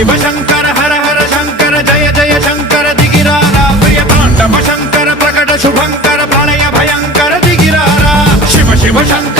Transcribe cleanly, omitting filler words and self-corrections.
शिव शंकर हर हर शंकर जय जय शंकर दिगिरारा प्रिय तांडव शंकर प्रकट शुभंकर प्रलय भयंकर दिगिरारा शिव शिव शंकर